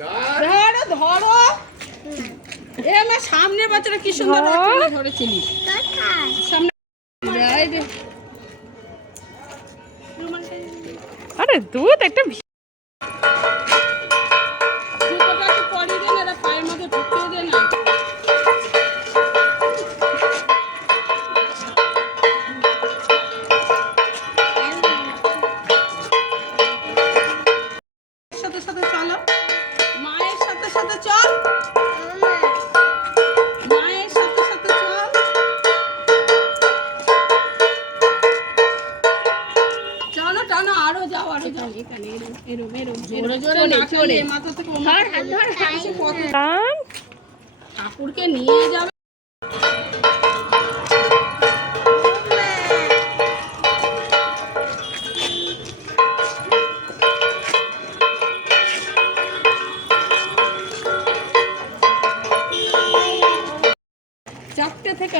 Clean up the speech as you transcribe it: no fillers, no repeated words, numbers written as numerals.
ধরো ধরো এ না সামনের বাচ্চাটা কি সুন্দর ধরেছিলি সামনে। আরে দুধ একটা জুতোটা একটু পরিয়ে দে না, এরা পায়ের মধ্যে ঢুকিয়ে দে না। সাথে সাথে চলো, মায়ের সাথে সাথে চল, মায়ের সাথে সাথে চল। চলো টানো, আরো যাও আরো যাও। এখানে এরম এরম এরম জোরে জোরে না চলে মাথা থেকে ঠাকুরকে নিয়ে যাবে। চারটে থেকে